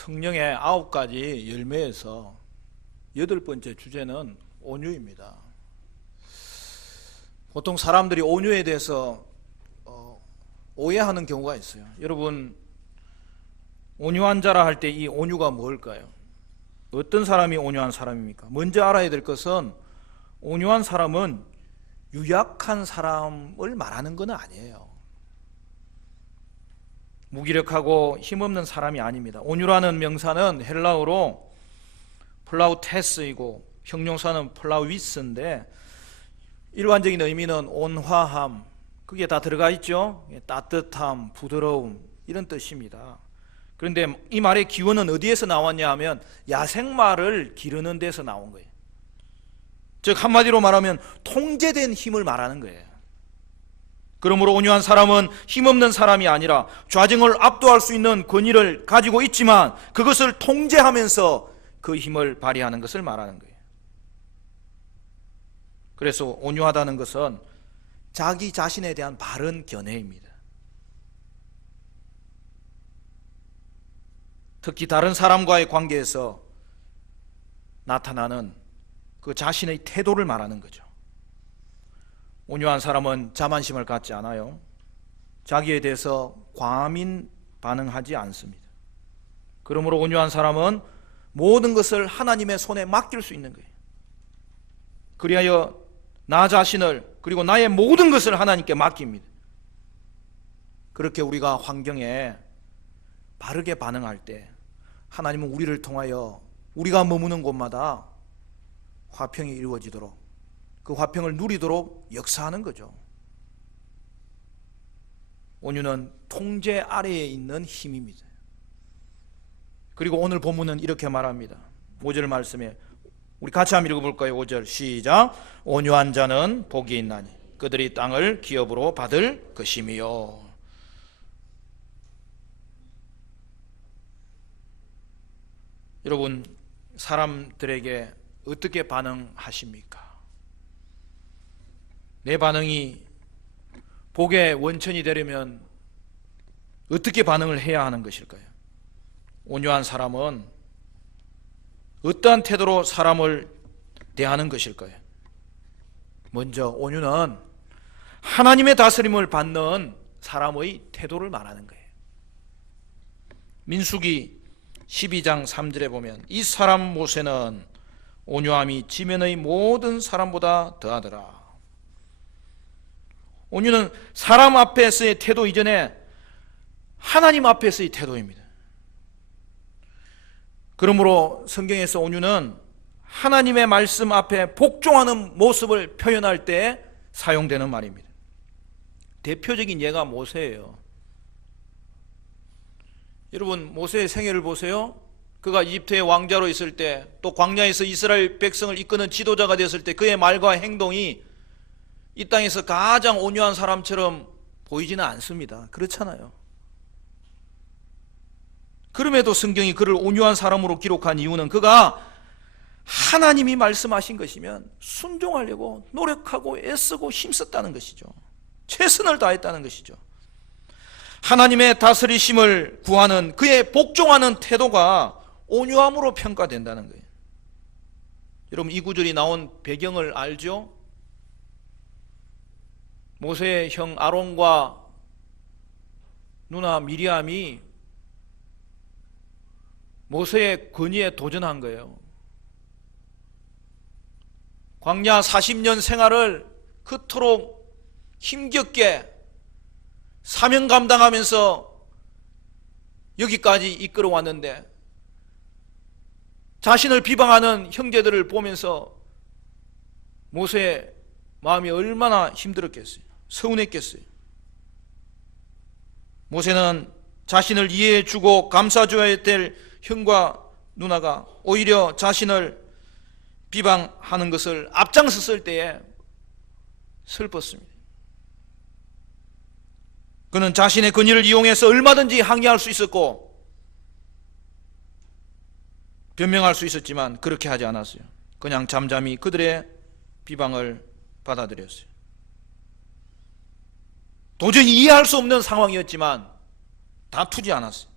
성령의 9가지 열매에서 8번째 주제는 온유입니다. 보통 사람들이 온유에 대해서 오해하는 경우가 있어요. 여러분, 온유한 자라 할 때 이 온유가 뭘까요? 어떤 사람이 온유한 사람입니까? 먼저 알아야 될 것은 온유한 사람은 유약한 사람을 말하는 건 아니에요. 무기력하고 힘없는 사람이 아닙니다. 온유라는 명사는 헬라어로 플라우테스이고 형용사는 플라위스인데 일반적인 의미는 온화함, 그게 다 들어가 있죠. 따뜻함, 부드러움 이런 뜻입니다. 그런데 이 말의 기원은 어디에서 나왔냐 하면 야생마를 기르는 데서 나온 거예요. 즉 한마디로 말하면 통제된 힘을 말하는 거예요. 그러므로 온유한 사람은 힘없는 사람이 아니라 좌정을 압도할 수 있는 권위를 가지고 있지만 그것을 통제하면서 그 힘을 발휘하는 것을 말하는 거예요. 그래서 온유하다는 것은 자기 자신에 대한 바른 견해입니다. 특히 다른 사람과의 관계에서 나타나는 그 자신의 태도를 말하는 거죠. 온유한 사람은 자만심을 갖지 않아요. 자기에 대해서 과민 반응하지 않습니다. 그러므로 온유한 사람은 모든 것을 하나님의 손에 맡길 수 있는 거예요. 그리하여 나 자신을 그리고 나의 모든 것을 하나님께 맡깁니다. 그렇게 우리가 환경에 바르게 반응할 때 하나님은 우리를 통하여 우리가 머무는 곳마다 화평이 이루어지도록, 그 화평을 누리도록 역사하는 거죠. 온유는 통제 아래에 있는 힘입니다. 그리고 오늘 본문은 이렇게 말합니다. 5절 말씀에 우리 같이 한번 읽어볼까요? 5절 시작. 온유한 자는 복이 있나니 그들이 땅을 기업으로 받을 것이미요. 여러분, 사람들에게 어떻게 반응하십니까? 내 반응이 복의 원천이 되려면 어떻게 반응을 해야 하는 것일까요? 온유한 사람은 어떠한 태도로 사람을 대하는 것일까요? 먼저 온유는 하나님의 다스림을 받는 사람의 태도를 말하는 거예요. 민수기 12장 3절에 보면 이 사람 모세는 온유함이 지면의 모든 사람보다 더하더라. 온유는 사람 앞에서의 태도 이전에 하나님 앞에서의 태도입니다. 그러므로 성경에서 온유는 하나님의 말씀 앞에 복종하는 모습을 표현할 때 사용되는 말입니다. 대표적인 예가 모세예요. 여러분, 모세의 생애를 보세요. 그가 이집트의 왕자로 있을 때, 또 광야에서 이스라엘 백성을 이끄는 지도자가 되었을 때 그의 말과 행동이 이 땅에서 가장 온유한 사람처럼 보이지는 않습니다. 그렇잖아요. 그럼에도 성경이 그를 온유한 사람으로 기록한 이유는 그가 하나님이 말씀하신 것이면 순종하려고 노력하고 애쓰고 힘썼다는 것이죠. 최선을 다했다는 것이죠. 하나님의 다스리심을 구하는 그의 복종하는 태도가 온유함으로 평가된다는 거예요. 여러분, 이 구절이 나온 배경을 알죠? 모세의 형 아론과 누나 미리암이 모세의 권위에 도전한 거예요. 광야 40년 생활을 그토록 힘겹게 사명 감당하면서 여기까지 이끌어 왔는데 자신을 비방하는 형제들을 보면서 모세의 마음이 얼마나 힘들었겠어요. 서운했겠어요. 모세는 자신을 이해해주고 감싸줘야 될 형과 누나가 오히려 자신을 비방하는 것을 앞장섰을 때에 슬펐습니다. 그는 자신의 권위를 이용해서 얼마든지 항의할 수 있었고 변명할 수 있었지만 그렇게 하지 않았어요. 그냥 잠잠히 그들의 비방을 받아들였어요. 도저히 이해할 수 없는 상황이었지만 다투지 않았어요.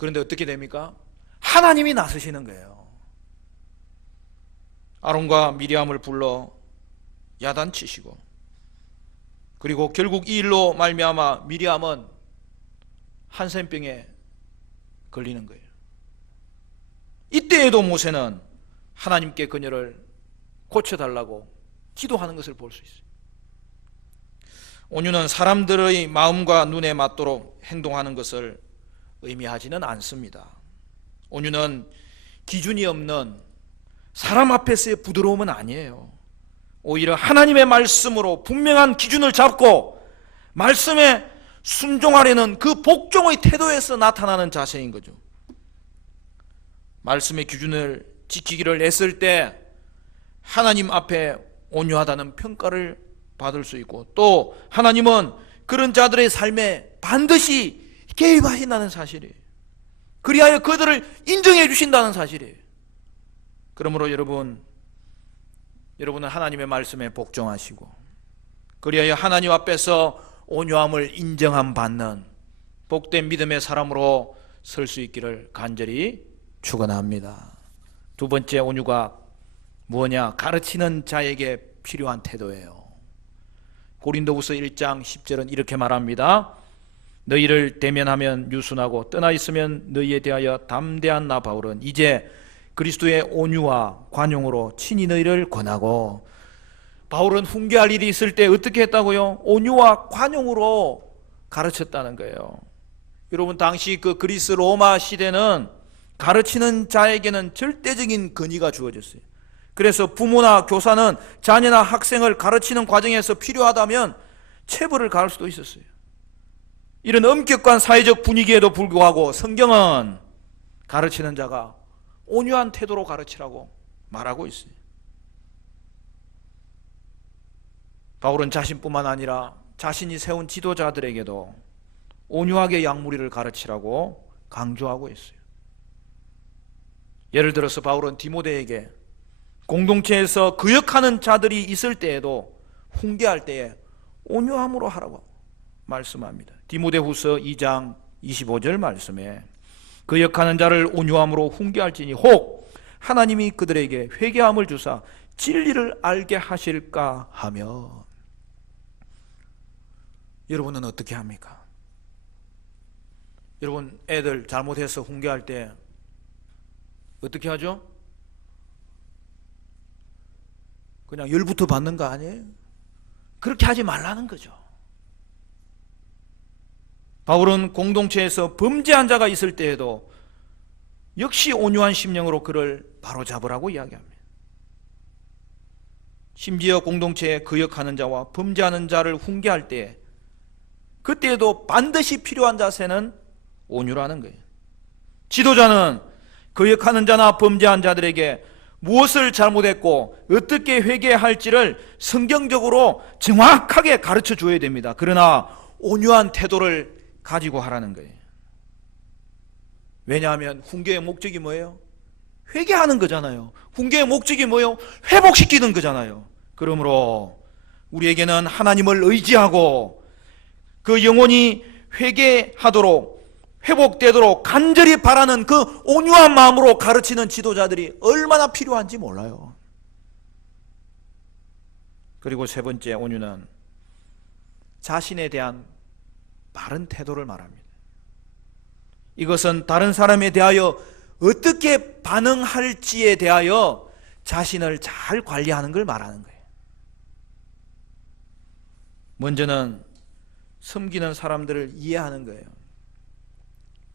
그런데 어떻게 됩니까? 하나님이 나서시는 거예요. 아론과 미리암을 불러 야단치시고, 그리고 결국 이 일로 말미암아 미리암은 한센병에 걸리는 거예요. 이때에도 모세는 하나님께 그녀를 고쳐달라고 기도하는 것을 볼 수 있어요. 온유는 사람들의 마음과 눈에 맞도록 행동하는 것을 의미하지는 않습니다. 온유는 기준이 없는 사람 앞에서의 부드러움은 아니에요. 오히려 하나님의 말씀으로 분명한 기준을 잡고 말씀에 순종하려는 그 복종의 태도에서 나타나는 자세인 거죠. 말씀의 기준을 지키기를 애쓸 때 하나님 앞에 온유하다는 평가를 받을 수 있고, 또 하나님은 그런 자들의 삶에 반드시 개입하신다는 사실이에요. 그리하여 그들을 인정해 주신다는 사실이에요. 그러므로 여러분은 하나님의 말씀에 복종하시고, 그리하여 하나님 앞에서 온유함을 인정함 받는 복된 믿음의 사람으로 설 수 있기를 간절히 축원합니다. 두 번째 온유가 뭐냐? 가르치는 자에게 필요한 태도예요. 고린도후서 1장 10절은 이렇게 말합니다. 너희를 대면하면 유순하고 떠나 있으면 너희에 대하여 담대한 나 바울은 이제 그리스도의 온유와 관용으로 친히 너희를 권하고. 바울은 훈계할 일이 있을 때 어떻게 했다고요? 온유와 관용으로 가르쳤다는 거예요. 여러분, 당시 그 그리스 로마 시대는 가르치는 자에게는 절대적인 권위가 주어졌어요. 그래서 부모나 교사는 자녀나 학생을 가르치는 과정에서 필요하다면 체벌을 가할 수도 있었어요. 이런 엄격한 사회적 분위기에도 불구하고 성경은 가르치는 자가 온유한 태도로 가르치라고 말하고 있어요. 바울은 자신뿐만 아니라 자신이 세운 지도자들에게도 온유하게 양무리를 가르치라고 강조하고 있어요. 예를 들어서 바울은 디모데에게 공동체에서 거역하는 자들이 있을 때에도 훈계할 때에 온유함으로 하라고 말씀합니다. 디모데후서 2장 25절 말씀에 거역하는 자를 온유함으로 훈계할지니 혹 하나님이 그들에게 회개함을 주사 진리를 알게 하실까 하며. 여러분은 어떻게 합니까? 여러분, 애들 잘못해서 훈계할 때 어떻게 하죠? 그냥 열부터 받는 거 아니에요? 그렇게 하지 말라는 거죠. 바울은 공동체에서 범죄한 자가 있을 때에도 역시 온유한 심령으로 그를 바로잡으라고 이야기합니다. 심지어 공동체에 거역하는 자와 범죄하는 자를 훈계할 때 그때에도 반드시 필요한 자세는 온유라는 거예요. 지도자는 거역하는 자나 범죄한 자들에게 무엇을 잘못했고 어떻게 회개할지를 성경적으로 정확하게 가르쳐 줘야 됩니다. 그러나 온유한 태도를 가지고 하라는 거예요. 왜냐하면 훈계의 목적이 뭐예요? 회개하는 거잖아요. 훈계의 목적이 뭐예요? 회복시키는 거잖아요. 그러므로 우리에게는 하나님을 의지하고 그 영혼이 회개하도록 회복되도록 간절히 바라는 그 온유한 마음으로 가르치는 지도자들이 얼마나 필요한지 몰라요. 그리고 세 번째 온유는 자신에 대한 바른 태도를 말합니다. 이것은 다른 사람에 대하여 어떻게 반응할지에 대하여 자신을 잘 관리하는 걸 말하는 거예요. 먼저는 섬기는 사람들을 이해하는 거예요.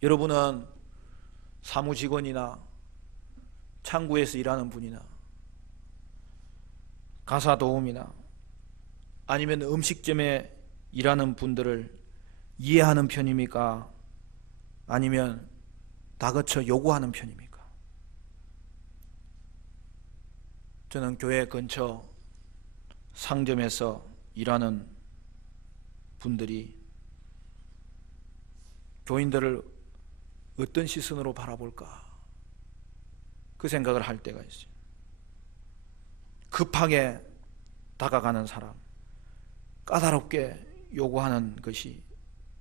여러분은 사무직원이나 창구에서 일하는 분이나 가사도우미나 아니면 음식점에 일하는 분들을 이해하는 편입니까? 아니면 다그쳐 요구하는 편입니까? 저는 교회 근처 상점에서 일하는 분들이 교인들을 어떤 시선으로 바라볼까? 그 생각을 할 때가 있어요. 급하게 다가가는 사람, 까다롭게 요구하는 것이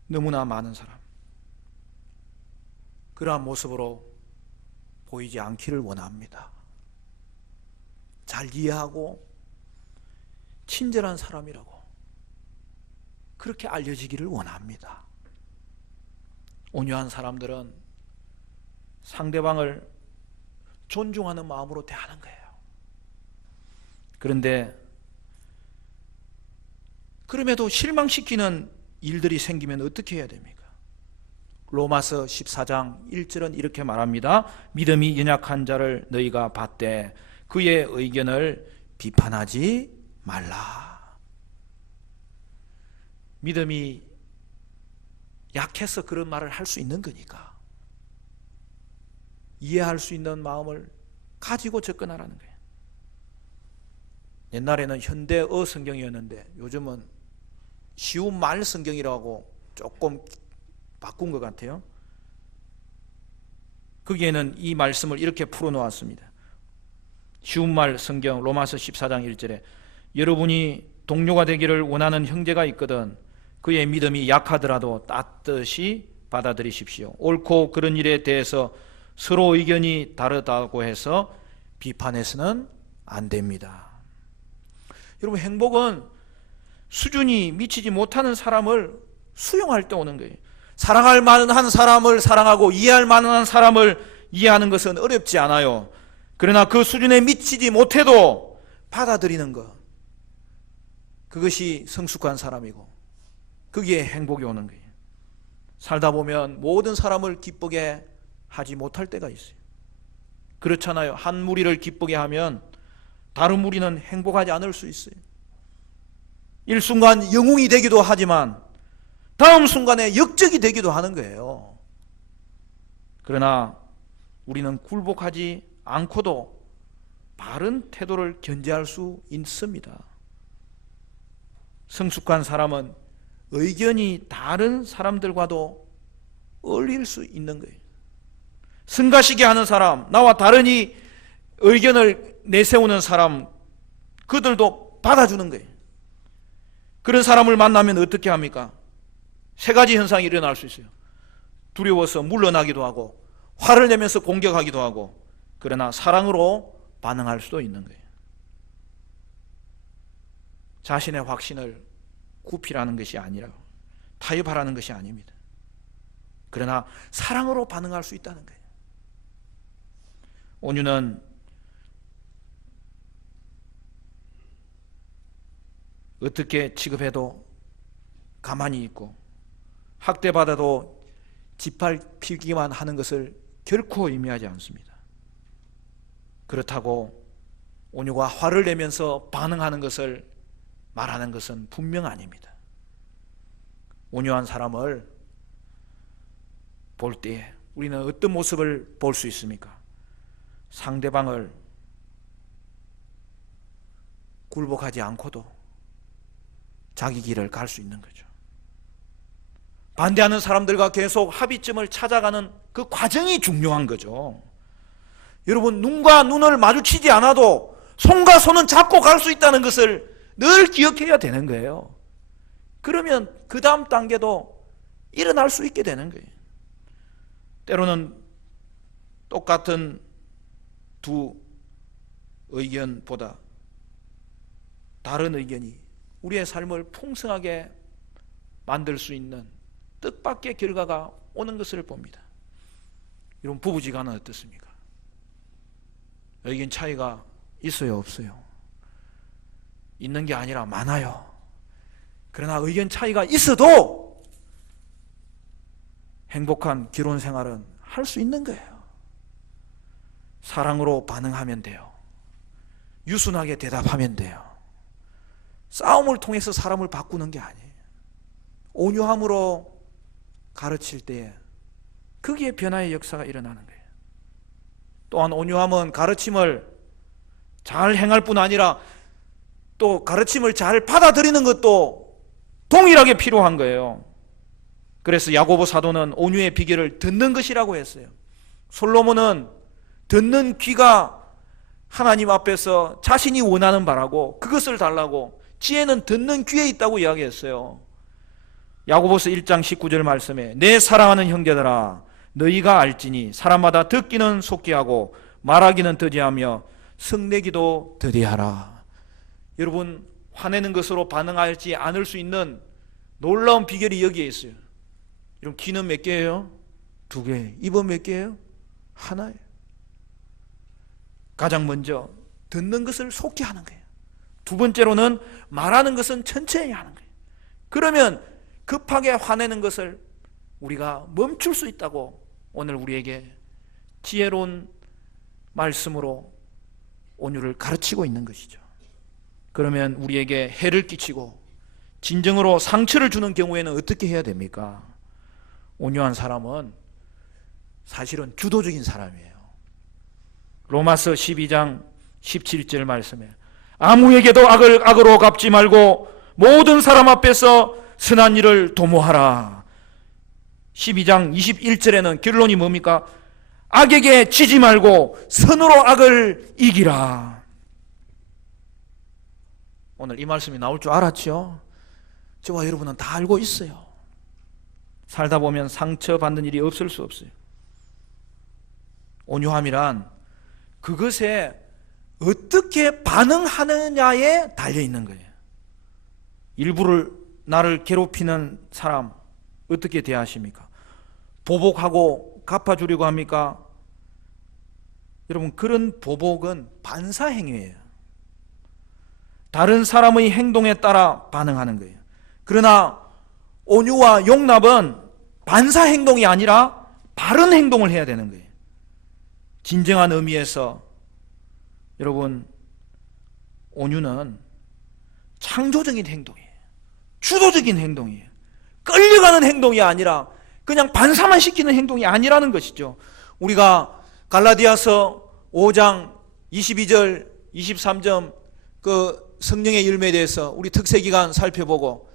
너무나 많은 사람. 그러한 모습으로 보이지 않기를 원합니다. 잘 이해하고 친절한 사람이라고 그렇게 알려지기를 원합니다. 온유한 사람들은 상대방을 존중하는 마음으로 대하는 거예요. 그런데 그럼에도 실망시키는 일들이 생기면 어떻게 해야 됩니까? 로마서 14장 1절은 이렇게 말합니다. 믿음이 연약한 자를 너희가 받되 그의 의견을 비판하지 말라. 믿음이 약해서 그런 말을 할 수 있는 거니까 이해할 수 있는 마음을 가지고 접근하라는 거예요. 옛날에는 현대어 성경이었는데 요즘은 쉬운 말 성경이라고 조금 바꾼 것 같아요. 거기에는 이 말씀을 이렇게 풀어놓았습니다. 쉬운 말 성경 로마서 14장 1절에 여러분이 동료가 되기를 원하는 형제가 있거든 그의 믿음이 약하더라도 따뜻이 받아들이십시오. 옳고 그런 일에 대해서 서로 의견이 다르다고 해서 비판해서는 안 됩니다. 여러분, 행복은 수준이 미치지 못하는 사람을 수용할 때 오는 거예요. 사랑할 만한 사람을 사랑하고 이해할 만한 사람을 이해하는 것은 어렵지 않아요. 그러나 그 수준에 미치지 못해도 받아들이는 것, 그것이 성숙한 사람이고 거기에 행복이 오는 거예요. 살다 보면 모든 사람을 기쁘게 하지 못할 때가 있어요. 그렇잖아요. 한 무리를 기쁘게 하면 다른 무리는 행복하지 않을 수 있어요. 일순간 영웅이 되기도 하지만 다음 순간에 역적이 되기도 하는 거예요. 그러나 우리는 굴복하지 않고도 바른 태도를 견지할 수 있습니다. 성숙한 사람은 의견이 다른 사람들과도 어울릴 수 있는 거예요. 성가시게 하는 사람, 나와 다르니 의견을 내세우는 사람, 그들도 받아주는 거예요. 그런 사람을 만나면 어떻게 합니까? 세 가지 현상이 일어날 수 있어요. 두려워서 물러나기도 하고 화를 내면서 공격하기도 하고, 그러나 사랑으로 반응할 수도 있는 거예요. 자신의 확신을 구피라는 것이 아니라 타협하라는 것이 아닙니다. 그러나 사랑으로 반응할 수 있다는 거예요. 온유는 어떻게 취급해도 가만히 있고 학대받아도 짓밟히기만 하는 것을 결코 의미하지 않습니다. 그렇다고 온유가 화를 내면서 반응하는 것을 말하는 것은 분명 아닙니다. 온유한 사람을 볼 때 우리는 어떤 모습을 볼 수 있습니까? 상대방을 굴복하지 않고도 자기 길을 갈 수 있는 거죠. 반대하는 사람들과 계속 합의점을 찾아가는 그 과정이 중요한 거죠. 여러분, 눈과 눈을 마주치지 않아도 손과 손은 잡고 갈 수 있다는 것을 늘 기억해야 되는 거예요. 그러면 그 다음 단계도 일어날 수 있게 되는 거예요. 때로는 똑같은 두 의견보다 다른 의견이 우리의 삶을 풍성하게 만들 수 있는 뜻밖의 결과가 오는 것을 봅니다. 이런 부부지간은 어떻습니까? 의견 차이가 있어요, 없어요? 있는 게 아니라 많아요. 그러나 의견 차이가 있어도 행복한 결혼 생활은 할 수 있는 거예요. 사랑으로 반응하면 돼요. 유순하게 대답하면 돼요. 싸움을 통해서 사람을 바꾸는 게 아니에요. 온유함으로 가르칠 때에 거기에 변화의 역사가 일어나는 거예요. 또한 온유함은 가르침을 잘 행할 뿐 아니라 또 가르침을 잘 받아들이는 것도 동일하게 필요한 거예요. 그래서 야고보 사도는 온유의 비결을 듣는 것이라고 했어요. 솔로몬은 듣는 귀가 하나님 앞에서 자신이 원하는 바라고 그것을 달라고, 지혜는 듣는 귀에 있다고 이야기했어요. 야고보서 1장 19절 말씀에 내 사랑하는 형제들아, 너희가 알지니 사람마다 듣기는 속기하고 말하기는 더디하며 성내기도 더디하라. 여러분, 화내는 것으로 반응하지 않을 수 있는 놀라운 비결이 여기에 있어요. 여러분, 귀는 몇 개예요? 2개. 입은 몇 개예요? 하나예요. 가장 먼저 듣는 것을 속히 하는 거예요. 두 번째로는 말하는 것은 천천히 하는 거예요. 그러면 급하게 화내는 것을 우리가 멈출 수 있다고 오늘 우리에게 지혜로운 말씀으로 온유를 가르치고 있는 것이죠. 그러면 우리에게 해를 끼치고 진정으로 상처를 주는 경우에는 어떻게 해야 됩니까? 온유한 사람은 사실은 주도적인 사람이에요. 로마서 12장 17절 말씀에 아무에게도 악을 악으로 갚지 말고 모든 사람 앞에서 선한 일을 도모하라. 12장 21절에는 결론이 뭡니까? 악에게 지지 말고 선으로 악을 이기라. 오늘 이 말씀이 나올 줄 알았죠? 저와 여러분은 다 알고 있어요. 살다 보면 상처받는 일이 없을 수 없어요. 온유함이란 그것에 어떻게 반응하느냐에 달려있는 거예요. 일부를 나를 괴롭히는 사람 어떻게 대하십니까? 보복하고 갚아주려고 합니까? 여러분, 그런 보복은 반사행위예요. 다른 사람의 행동에 따라 반응하는 거예요. 그러나 온유와 용납은 반사행동이 아니라 바른 행동을 해야 되는 거예요. 진정한 의미에서 여러분, 온유는 창조적인 행동이에요. 주도적인 행동이에요. 끌려가는 행동이 아니라 그냥 반사만 시키는 행동이 아니라는 것이죠. 우리가 갈라디아서 5장 22절 23절 그 성령의 열매에 대해서 우리 특세기간 살펴보고,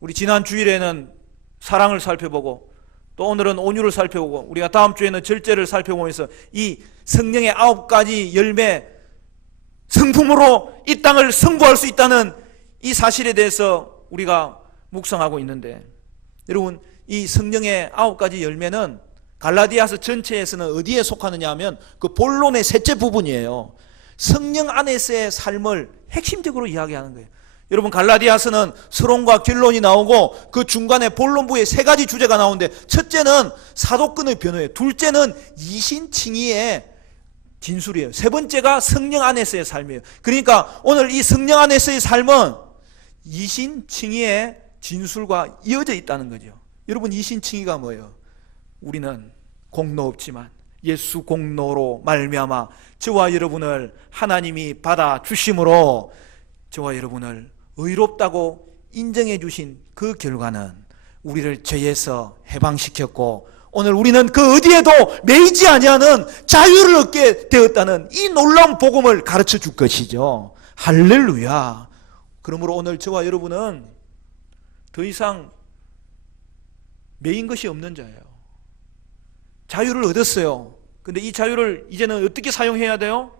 우리 지난 주일에는 사랑을 살펴보고, 또 오늘은 온유를 살펴보고, 우리가 다음 주에는 절제를 살펴보면서 이 성령의 9가지 열매 성품으로 이 땅을 승부할 수 있다는 이 사실에 대해서 우리가 묵상하고 있는데, 여러분, 이 성령의 9가지 열매는 갈라디아서 전체에서는 어디에 속하느냐 하면 그 본론의 셋째 부분이에요. 성령 안에서의 삶을 핵심적으로 이야기하는 거예요. 여러분, 갈라디아서는 서론과 결론이 나오고 그 중간에 본론부에 3가지 주제가 나오는데, 첫째는 사도권의 변호예요. 둘째는 이신칭의의 진술이에요. 세 번째가 성령 안에서의 삶이에요. 그러니까 오늘 이 성령 안에서의 삶은 이신칭의의 진술과 이어져 있다는 거죠. 여러분, 이신칭의가 뭐예요? 우리는 공로 없지만 예수 공로로 말미암아 저와 여러분을 하나님이 받아 주심으로 저와 여러분을 의롭다고 인정해 주신 그 결과는 우리를 죄에서 해방시켰고, 오늘 우리는 그 어디에도 매이지 아니하는 자유를 얻게 되었다는 이 놀라운 복음을 가르쳐 줄 것이죠. 할렐루야. 그러므로 오늘 저와 여러분은 더 이상 매인 것이 없는 자예요. 자유를 얻었어요. 근데 이 자유를 이제는 어떻게 사용해야 돼요?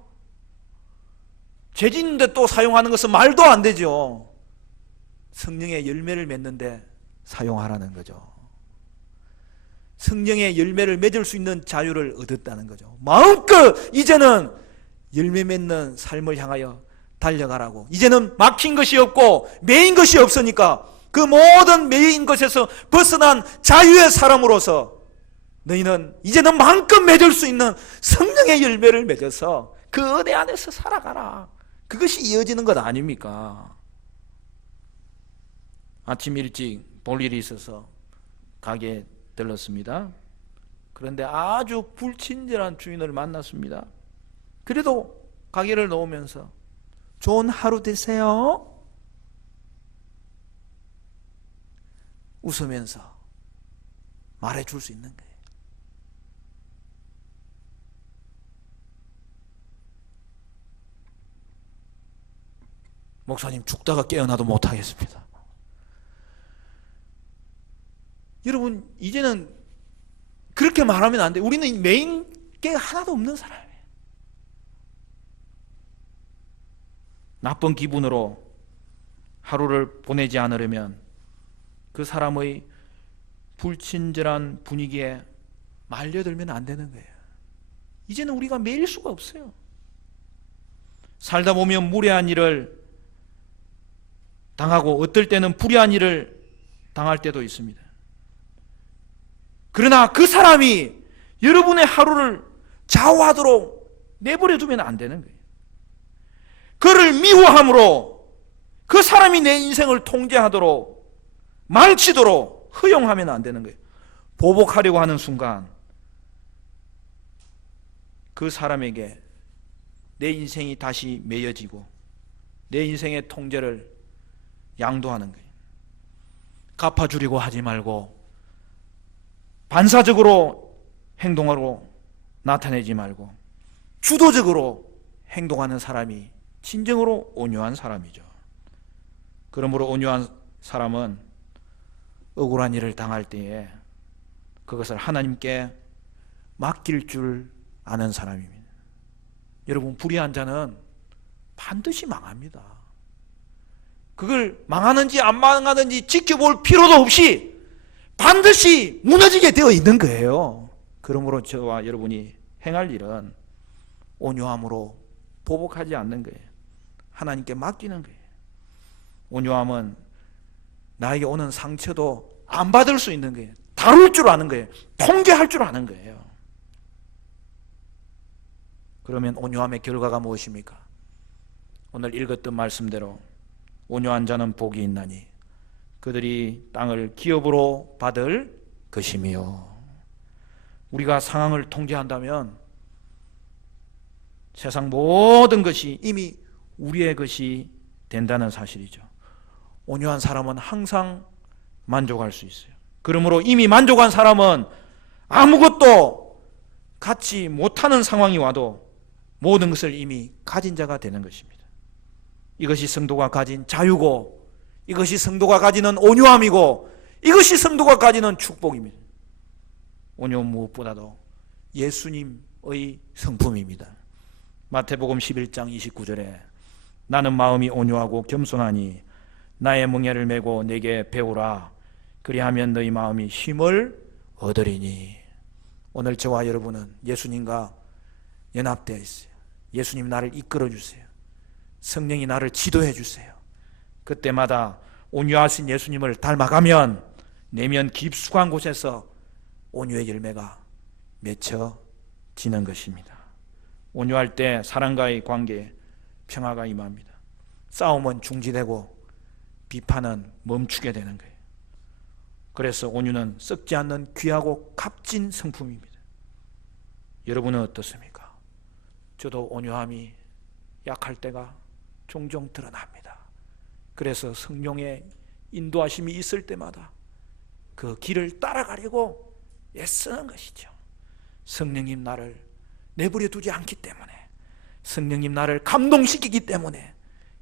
죄 짓는데 또 사용하는 것은 말도 안 되죠. 성령의 열매를 맺는데 사용하라는 거죠. 성령의 열매를 맺을 수 있는 자유를 얻었다는 거죠. 마음껏 이제는 열매 맺는 삶을 향하여 달려가라고. 이제는 막힌 것이 없고 매인 것이 없으니까 그 모든 매인 것에서 벗어난 자유의 사람으로서 너희는 이제는 마음껏 맺을 수 있는 성령의 열매를 맺어서 그 은혜 안에서 살아가라. 그것이 이어지는 것 아닙니까? 아침 일찍 볼 일이 있어서 가게에 들렀습니다. 그런데 아주 불친절한 주인을 만났습니다. 그래도 가게를 놓으면서 좋은 하루 되세요 웃으면서 말해줄 수 있는 거예요. 목사님, 죽다가 깨어나도 못하겠습니다. 여러분, 이제는 그렇게 말하면 안 돼. 우리는 메인 게 하나도 없는 사람이에요. 나쁜 기분으로 하루를 보내지 않으려면 그 사람의 불친절한 분위기에 말려들면 안 되는 거예요. 이제는 우리가 매일 수가 없어요. 살다 보면 무례한 일을 당하고 어떨 때는 불의한 일을 당할 때도 있습니다. 그러나 그 사람이 여러분의 하루를 좌우하도록 내버려 두면 안 되는 거예요. 그를 미워함으로 그 사람이 내 인생을 통제하도록 망치도록 허용하면 안 되는 거예요. 보복하려고 하는 순간 그 사람에게 내 인생이 다시 매여지고 내 인생의 통제를 양도하는 거예요. 갚아주려고 하지 말고 반사적으로 행동하고 나타내지 말고 주도적으로 행동하는 사람이 진정으로 온유한 사람이죠. 그러므로 온유한 사람은 억울한 일을 당할 때에 그것을 하나님께 맡길 줄 아는 사람입니다. 여러분, 불의한 자는 반드시 망합니다. 그걸 망하는지 안 망하는지 지켜볼 필요도 없이 반드시 무너지게 되어 있는 거예요. 그러므로 저와 여러분이 행할 일은 온유함으로 보복하지 않는 거예요. 하나님께 맡기는 거예요. 온유함은 나에게 오는 상처도 안 받을 수 있는 거예요. 다룰 줄 아는 거예요. 통제할 줄 아는 거예요. 그러면 온유함의 결과가 무엇입니까? 오늘 읽었던 말씀대로 온유한 자는 복이 있나니 그들이 땅을 기업으로 받을 것이며, 우리가 상황을 통제한다면 세상 모든 것이 이미 우리의 것이 된다는 사실이죠. 온유한 사람은 항상 만족할 수 있어요. 그러므로 이미 만족한 사람은 아무것도 갖지 못하는 상황이 와도 모든 것을 이미 가진 자가 되는 것입니다. 이것이 성도가 가진 자유고, 이것이 성도가 가지는 온유함이고, 이것이 성도가 가지는 축복입니다. 온유는 무엇보다도 예수님의 성품입니다. 마태복음 11장 29절에 나는 마음이 온유하고 겸손하니 나의 멍에를 메고 내게 배우라. 그리하면 너희 마음이 힘을 얻으리니. 오늘 저와 여러분은 예수님과 연합되어 있어요. 예수님 나를 이끌어 주세요. 성령이 나를 지도해 주세요. 그때마다 온유하신 예수님을 닮아가면 내면 깊숙한 곳에서 온유의 열매가 맺혀지는 것입니다. 온유할 때 사람과의 관계에 평화가 임합니다. 싸움은 중지되고 비판은 멈추게 되는 거예요. 그래서 온유는 썩지 않는 귀하고 값진 성품입니다. 여러분은 어떻습니까? 저도 온유함이 약할 때가 종종 드러납니다. 그래서 성령의 인도하심이 있을 때마다 그 길을 따라가려고 애쓰는 것이죠. 성령님 나를 내버려 두지 않기 때문에, 성령님 나를 감동시키기 때문에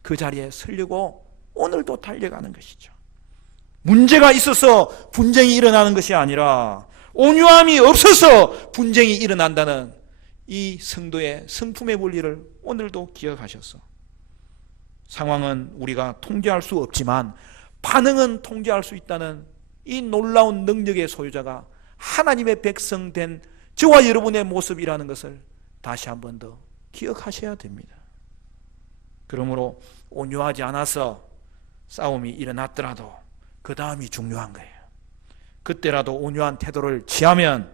그 자리에 서려고 오늘도 달려가는 것이죠. 문제가 있어서 분쟁이 일어나는 것이 아니라 온유함이 없어서 분쟁이 일어난다는 이 성도의 성품의 원리를 오늘도 기억하셔서, 상황은 우리가 통제할 수 없지만 반응은 통제할 수 있다는 이 놀라운 능력의 소유자가 하나님의 백성 된 저와 여러분의 모습이라는 것을 다시 한 번 더 기억하셔야 됩니다. 그러므로 온유하지 않아서 싸움이 일어났더라도 그 다음이 중요한 거예요. 그때라도 온유한 태도를 취하면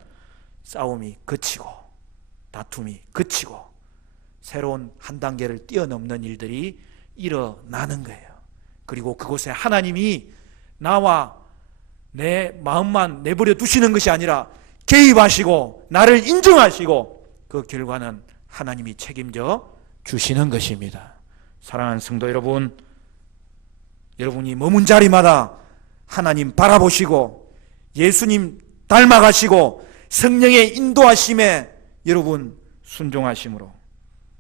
싸움이 그치고 다툼이 그치고 새로운 한 단계를 뛰어넘는 일들이 일어나는 거예요. 그리고 그곳에 하나님이 나와 내 마음만 내버려 두시는 것이 아니라 개입하시고 나를 인정하시고 그 결과는 하나님이 책임져 주시는 것입니다. 사랑하는 성도 여러분, 여러분이 머문 자리마다 하나님 바라보시고 예수님 닮아가시고 성령의 인도하심에 여러분 순종하심으로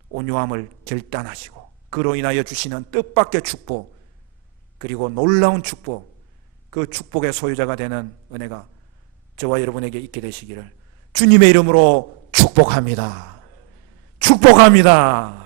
온유함을 결단하시고 그로 인하여 주시는 뜻밖의 축복, 그리고 놀라운 축복, 그 축복의 소유자가 되는 은혜가 저와 여러분에게 있게 되시기를 주님의 이름으로 축복합니다. 축복합니다.